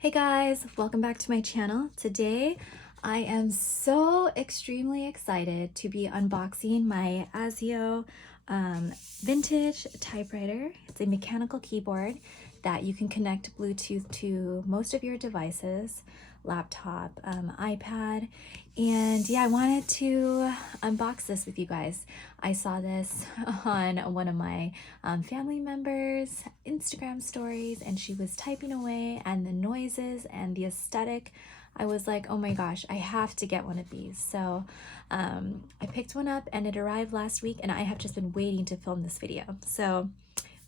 Hey guys, welcome back to my channel. Today I am so extremely excited to be unboxing my AZIO vintage typewriter. It's a mechanical keyboard that you can connect Bluetooth to most of your devices, laptop, iPad, and yeah, I wanted to unbox this with you guys. I saw this on one of my family members' Instagram stories, and she was typing away, and the noises and the aesthetic, I was like, oh my gosh, I have to get one of these. So I picked one up and it arrived last week, and I have just been waiting to film this video. So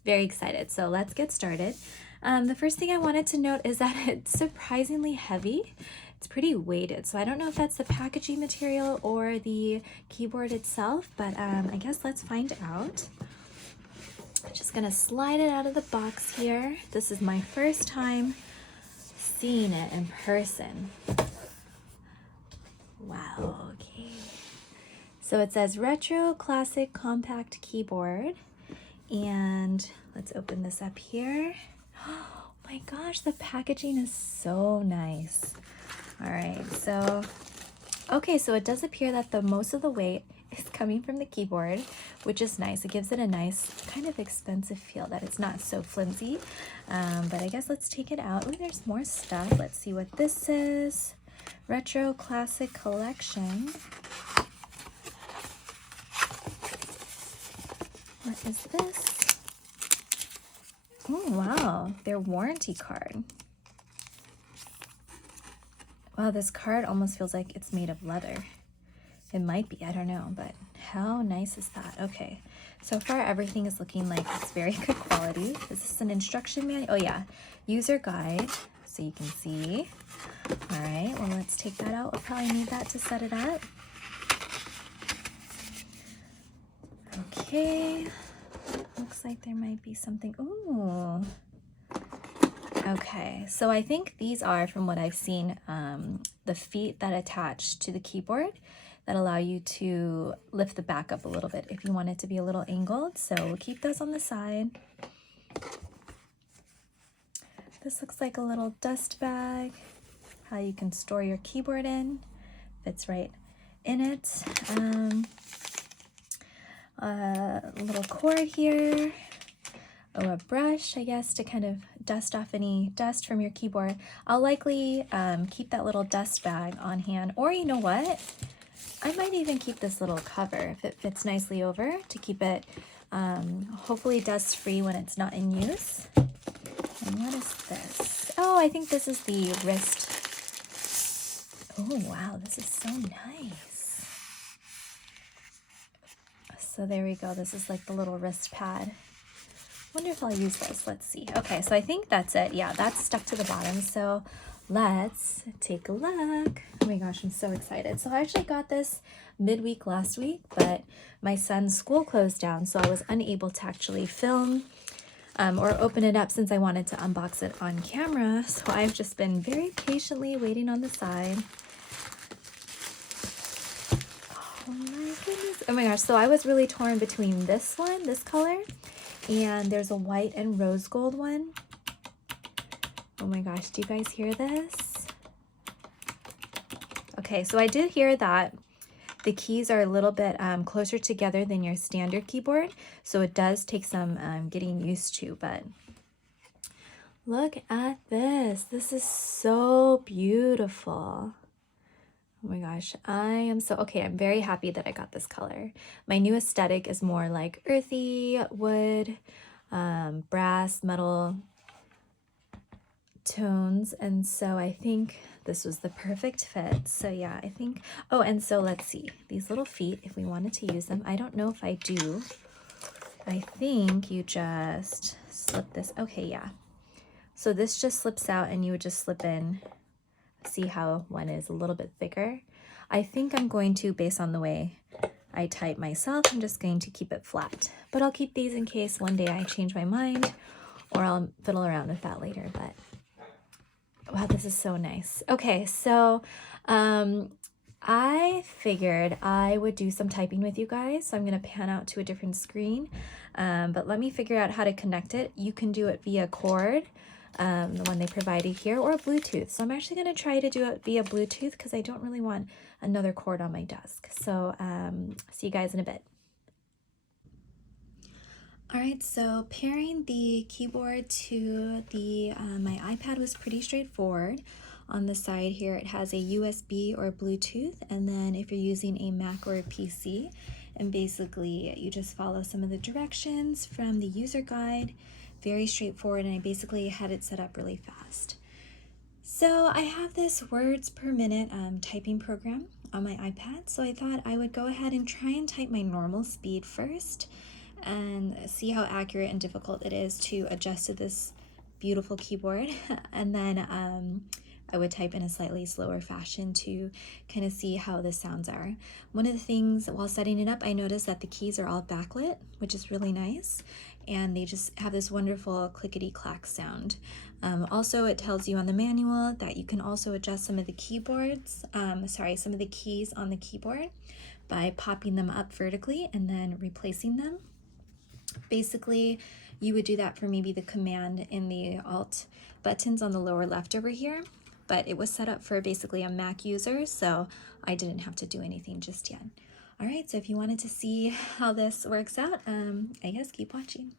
very excited. So let's get started. The first thing I wanted to note is that it's surprisingly heavy. It's pretty weighted, so I don't know if that's the packaging material or the keyboard itself, but I guess let's find out. I'm just gonna slide it out of the box here. This is my first time seeing it in person. Wow, okay. So it says Retro Classic Compact Keyboard, and let's open this up here. Oh my gosh, the packaging is so nice. All right, so, okay, so it does appear that the most of the weight is coming from the keyboard, which is nice. It gives it a nice kind of expensive feel, that it's not so flimsy. But I guess let's take it out. Oh, there's more stuff. Let's see what this is. Retro Classic Collection. What is this? Oh, wow, their warranty card. Wow, this card almost feels like it's made of leather. It might be, I don't know, but how nice is that? Okay, so far everything is looking like it's very good quality. Is this an instruction manual? Oh yeah, user guide, so you can see. All right, well, let's take that out. We'll probably need that to set it up. Okay, looks like there might be something. Ooh. Okay, so I think these are, from what I've seen, the feet that attach to the keyboard that allow you to lift the back up a little bit if you want it to be a little angled. So we'll keep those on the side. This looks like a little dust bag, how you can store your keyboard in. Fits right in it. A little cord here. Oh, a brush, I guess, to kind of dust off any dust from your keyboard. I'll likely keep that little dust bag on hand, or you know what? I might even keep this little cover if it fits nicely over to keep it hopefully dust-free when it's not in use. And what is this? Oh, I think this is the wrist. Oh, wow, this is so nice. So there we go. This is like the little wrist pad. Wonder if I'll use this. Let's see. Okay, so I think that's it. Yeah, that's stuck to the bottom. So let's take a look. Oh my gosh, I'm so excited. So I actually got this midweek last week, but my son's school closed down, so I was unable to actually film or open it up since I wanted to unbox it on camera. So I've just been very patiently waiting on the side. Oh my goodness. Oh my gosh, so I was really torn between this one, this color, and there's a white and rose gold one. Oh my gosh, do you guys hear this? Okay, so I did hear that the keys are a little bit closer together than your standard keyboard, so it does take some getting used to, but look at this. This is so beautiful. Oh my gosh, I am so, okay, I'm very happy that I got this color. My new aesthetic is more like earthy, wood, brass, metal tones, and so I think this was the perfect fit. So yeah, I think, oh, and so let's see, these little feet, if we wanted to use them, I don't know if I do. I think you just slip this, okay, yeah. So this just slips out and you would just slip in. See how one is a little bit thicker. I think I'm going to, based on the way I type myself, I'm just going to keep it flat. But I'll keep these in case one day I change my mind, or I'll fiddle around with that later. But wow, this is so nice. Okay, so I figured I would do some typing with you guys. So I'm gonna pan out to a different screen, but let me figure out how to connect it. You can do it via cord. the one they provided here, or Bluetooth. So I'm actually going to try to do it via Bluetooth because I don't really want another cord on my desk. So see you guys in a bit. Alright, so pairing the keyboard to the my iPad was pretty straightforward. On the side here it has a USB or Bluetooth, and then if you're using a Mac or a PC, and basically you just follow some of the directions from the user guide. Very straightforward, and I basically had it set up really fast. So I have this words per minute typing program on my iPad, so I thought I would go ahead and try and type my normal speed first and see how accurate and difficult it is to adjust to this beautiful keyboard. And then I would type in a slightly slower fashion to kind of see how the sounds are. One of the things while setting it up, I noticed that the keys are all backlit, which is really nice, and they just have this wonderful clickety clack sound. Also, it tells you on the manual that you can also adjust some of the some of the keys on the keyboard by popping them up vertically and then replacing them. Basically, you would do that for maybe the command and the alt buttons on the lower left over here, but it was set up for basically a Mac user, so I didn't have to do anything just yet. All right, so if you wanted to see how this works out, I guess keep watching.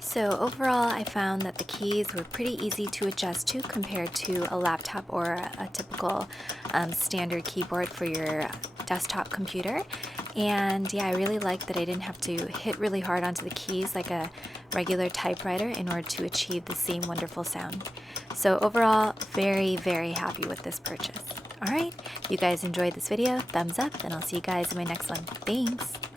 So overall, I found that the keys were pretty easy to adjust to compared to a laptop or a typical standard keyboard for your desktop computer. And yeah, I really liked that I didn't have to hit really hard onto the keys like a regular typewriter in order to achieve the same wonderful sound. So overall, very, very happy with this purchase. All right, if you guys enjoyed this video, thumbs up, and I'll see you guys in my next one. Thanks!